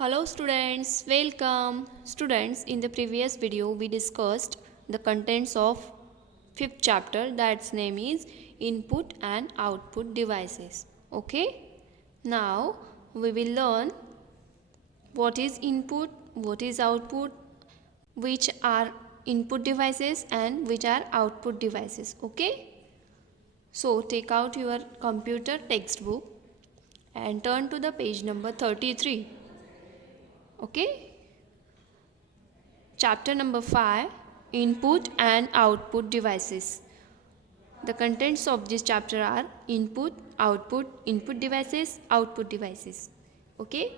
Hello students, welcome. Students, in the previous video we discussed the contents of 5th chapter, that's name is input and output devices. Okay? Now we will learn what is input, what is output, which are input devices and which are output devices. Okay? So take out your computer textbook and turn to the page number 33. Okay, chapter number 5, input and output devices. The contents of this chapter are input, input devices, output devices. Okay,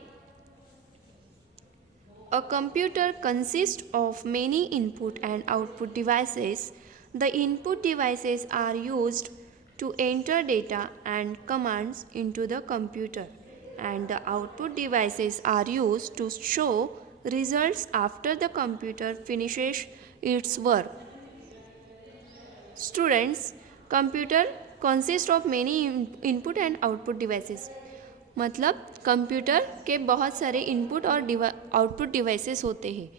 a computer consists of many input and output devices. The input devices are used to enter data and commands into the computer, and the output devices are used to show results after the computer finishes its work. Students, computer consists of many input and output devices. मतलब computer के बहुत सारे input और output devices होते हैं.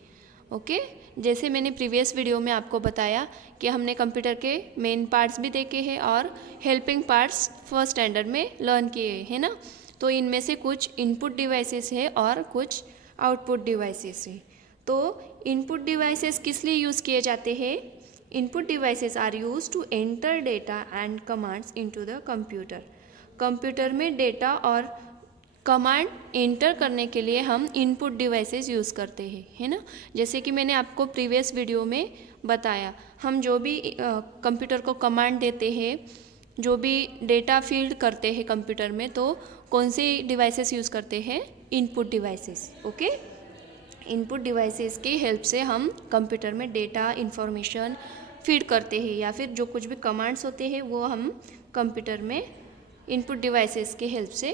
Okay, जैसे मैंने previous video में आपको बताया कि हमने कंप्यूटर के मेन पार्ट्स भी देखे हैं और हेल्पिंग पार्ट्स फर्स्ट स्टैंडर्ड में लर्न किए हैं ना. तो इनमें से कुछ इनपुट डिवाइसेस है और कुछ आउटपुट डिवाइसेस है. तो इनपुट डिवाइसेस किस लिए यूज़ किए जाते हैं? Input devices are use to enter data and commands into the computer. Computer में डेटा और कमांड एंटर करने के लिए हम इनपुट डिवाइसेस यूज़ करते हैं, है ना. जैसे कि मैंने आपको प्रीवियस वीडियो में बताया, हम जो भी कंप्यूटर को कमांड देते हैं, जो भी डेटा फीड करते हैं कंप्यूटर में, तो कौन सी डिवाइसेस यूज़ करते हैं? Input devices. Okay, input devices की हेल्प से हम कंप्यूटर में डेटा इंफॉर्मेशन फीड करते हैं, या फिर जो कुछ भी कमांड्स होते हैं वो हम कंप्यूटर में इनपुट डिवाइसेस की हेल्प से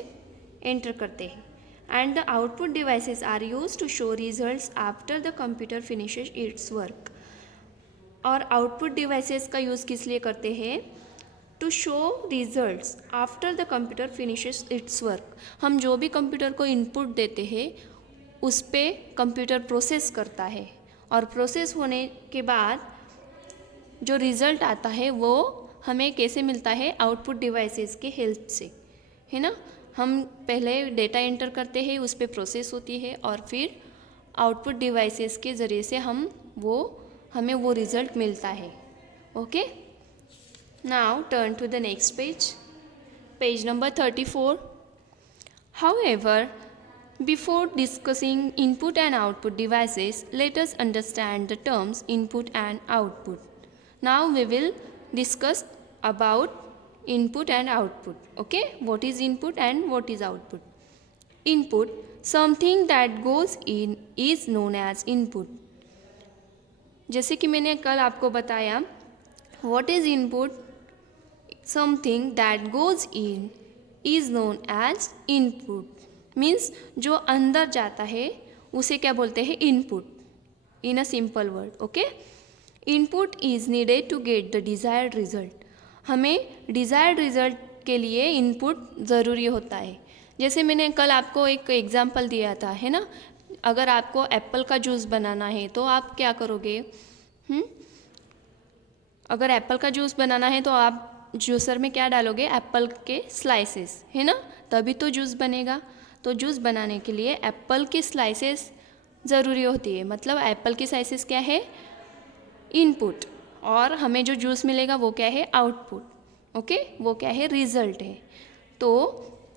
एंटर करते हैं. And the output devices are use to show results after the computer finishes its work. और आउटपुट डिवाइसेस का यूज़ किस लिए करते हैं? To show results after the computer finishes its work. हम जो भी कंप्यूटर को इनपुट देते हैं उस पर कंप्यूटर प्रोसेस करता है, और प्रोसेस होने के बाद जो रिज़ल्ट आता है वो हमें कैसे मिलता है? आउटपुट डिवाइसेस के हेल्प से, है ना. हम पहले डेटा एंटर करते हैं, उस पर प्रोसेस होती है, और फिर आउटपुट डिवाइसेस के ज़रिए से हमें वो रिज़ल्ट मिलता है. Okay, now turn to the next page, page number 34. However, before discussing input and output devices, let us understand the terms input and output. Now we will discuss about input and output. Okay, what is input and what is output? Input, something that goes in, is known as input. जैसे कि मैंने कल आपको बताया, what is input? Something that goes in is known as input. Means जो अंदर जाता है उसे क्या बोलते हैं? Input. In a simple word. Okay, input is needed to get the desired result. हमें डिज़ायर्ड रिजल्ट के लिए इनपुट ज़रूरी होता है. जैसे मैंने कल आपको एक एग्जांपल दिया था, है ना. अगर आपको एप्पल का जूस बनाना है तो आप क्या करोगे? अगर एप्पल का जूस बनाना है तो आप जूसर में क्या डालोगे? एप्पल के स्लाइसेस, है ना, तभी तो जूस बनेगा. तो जूस बनाने के लिए एप्पल की स्लाइसेस ज़रूरी होती है. मतलब एप्पल की स्लाइसेस क्या है? इनपुट. और हमें जो जूस मिलेगा वो क्या है? आउटपुट. ओके, वो क्या है? रिजल्ट है. तो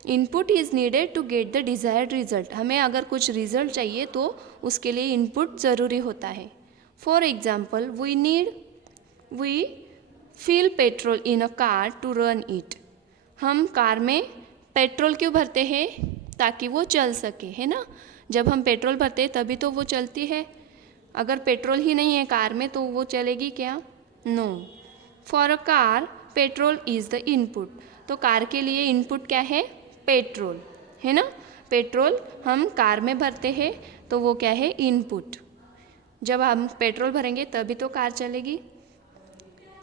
input is needed to get the desired result. हमें अगर कुछ रिजल्ट चाहिए तो उसके लिए इनपुट ज़रूरी होता है. For example, we fill petrol in a car to run it. हम कार में पेट्रोल क्यों भरते हैं? ताकि वो चल सके, है ना. जब हम पेट्रोल भरते हैं तभी तो वो चलती है. अगर पेट्रोल ही नहीं है कार में तो वो चलेगी क्या? No. For a car petrol is the input. तो कार के लिए इनपुट क्या है? पेट्रोल, है ना. पेट्रोल हम कार में भरते हैं तो वो क्या है? इनपुट. जब हम पेट्रोल भरेंगे तभी तो कार चलेगी.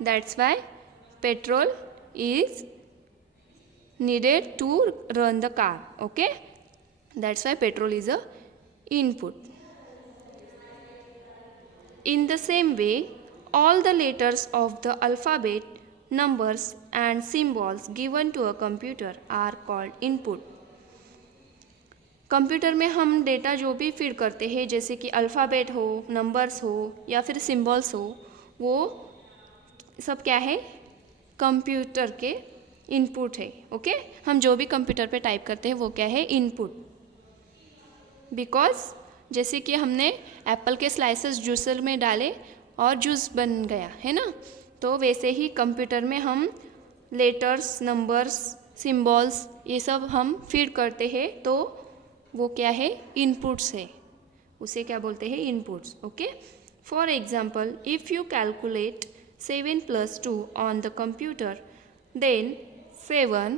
That's why petrol is needed to run the car. Okay, that's why petrol is a input. In the same way, all the letters of the alphabet, numbers and symbols given to a computer are called input. Computer में हम data जो भी feed करते हैं, जैसे कि alphabet हो, numbers हो या फिर सिंबल्स हो, वो सब क्या है, कंप्यूटर के इनपुट है. ओके, हम जो भी कंप्यूटर पे टाइप करते हैं वो क्या है, इनपुट. बिकॉज जैसे कि हमने एप्पल के स्लाइसेस जूसर में डाले और जूस बन गया है ना, तो वैसे ही कंप्यूटर में हम लेटर्स, नंबर्स, सिंबल्स ये सब हम फीड करते हैं, तो वो क्या है, इनपुट्स है. उसे क्या बोलते हैं, inputs. Okay, for example, if you calculate 7 + 2 on the computer, then 7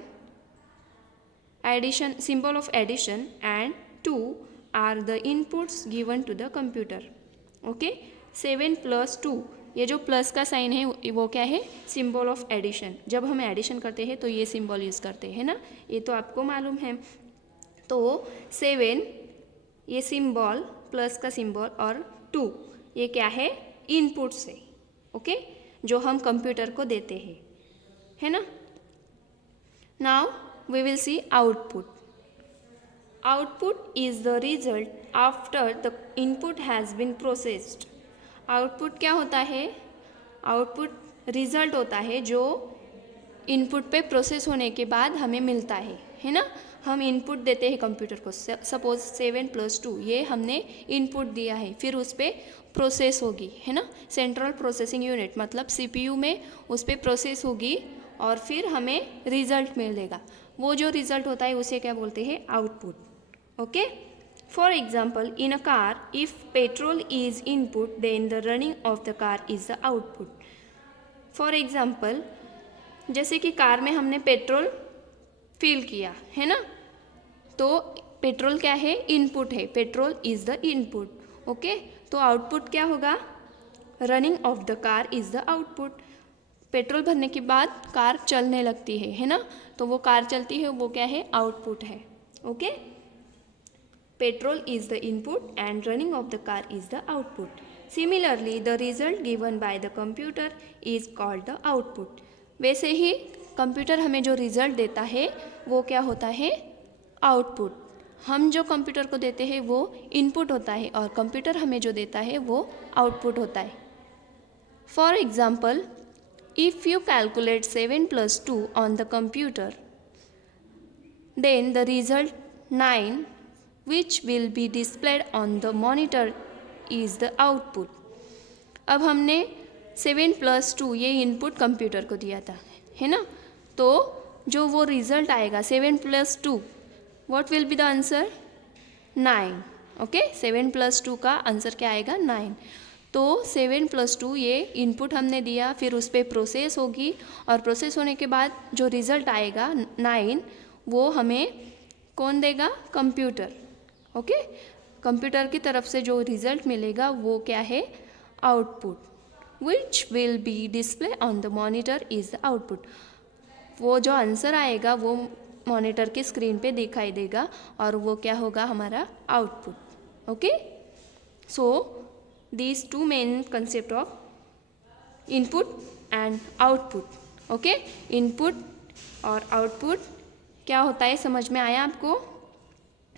addition, symbol of addition and 2 are the inputs given to the computer. Okay, 7 + 2, ये जो प्लस का साइन है वो क्या है, सिंबल ऑफ एडिशन. जब हम एडिशन करते हैं तो ये सिंबल यूज़ करते हैं ना, ये तो आपको मालूम है. तो 7 ये सिंबल, प्लस का सिंबल, और 2 ये क्या है, इनपुट्स है. ओके, जो हम कंप्यूटर को देते हैं, है ना. Now we will see output. Output is the result after the input has been processed. Output क्या होता है, आउटपुट रिजल्ट होता है जो इनपुट पे प्रोसेस होने के बाद हमें मिलता है ना. हम इनपुट देते हैं कंप्यूटर को, सपोज 7 + 2 ये हमने इनपुट दिया है, फिर उस पर प्रोसेस होगी, है ना. सेंट्रल प्रोसेसिंग यूनिट मतलब CPU में उस पर प्रोसेस होगी और फिर हमें रिजल्ट मिलेगा. वो जो रिजल्ट होता है उसे क्या बोलते हैं, output. Okay, for example, in a car, if petrol is input then the running of the car is the output. For example, जैसे कि कार में हमने पेट्रोल फिल किया है ना, तो पेट्रोल क्या है, इनपुट है, petrol is the input. Okay, तो आउटपुट क्या होगा, running of the car is the output. Petrol भरने के बाद कार चलने लगती है ना, तो वो कार चलती है, वो क्या है, आउटपुट है. Okay, petrol is the input and running of the car is the output. Similarly the result given by the computer is called the output. वैसे ही कंप्यूटर हमें जो रिजल्ट देता है वो क्या होता है, आउटपुट. हम जो कंप्यूटर को देते हैं वो इनपुट होता है और कंप्यूटर हमें जो देता है वो आउटपुट होता है. For example, if you calculate 7 + 2 on the computer, then the result 9, which will be displayed on the monitor, is the output. अब हमने 7 + 2 ये इनपुट कंप्यूटर को दिया था, है ना, तो जो वो रिजल्ट आएगा 7 + 2, what will be the answer, 9. Okay, 7 + 2 का आंसर क्या आएगा, 9. तो 7 + 2 ये इनपुट हमने दिया, फिर उस पर प्रोसेस होगी और प्रोसेस होने के बाद जो रिज़ल्ट आएगा 9, वो हमें कौन देगा, कंप्यूटर. ओके, कंप्यूटर की तरफ से जो रिज़ल्ट मिलेगा वो क्या है, output. Which will be display on the monitor is the output. वो जो आंसर आएगा वो मॉनिटर की स्क्रीन पे दिखाई देगा और वो क्या होगा, हमारा output. Okay, so these two main concept of input and output. Okay, input और आउटपुट क्या होता है, समझ में आया आपको.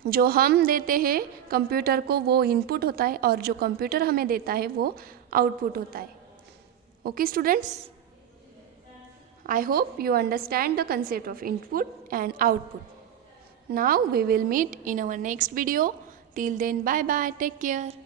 जो हम देते हैं कंप्यूटर को वो इनपुट होता है और जो कंप्यूटर हमें देता है वो आउटपुट होता है. Okay students, I hope you understand the concept of input and output. Now we will meet in our next video. Till then, bye bye, take care.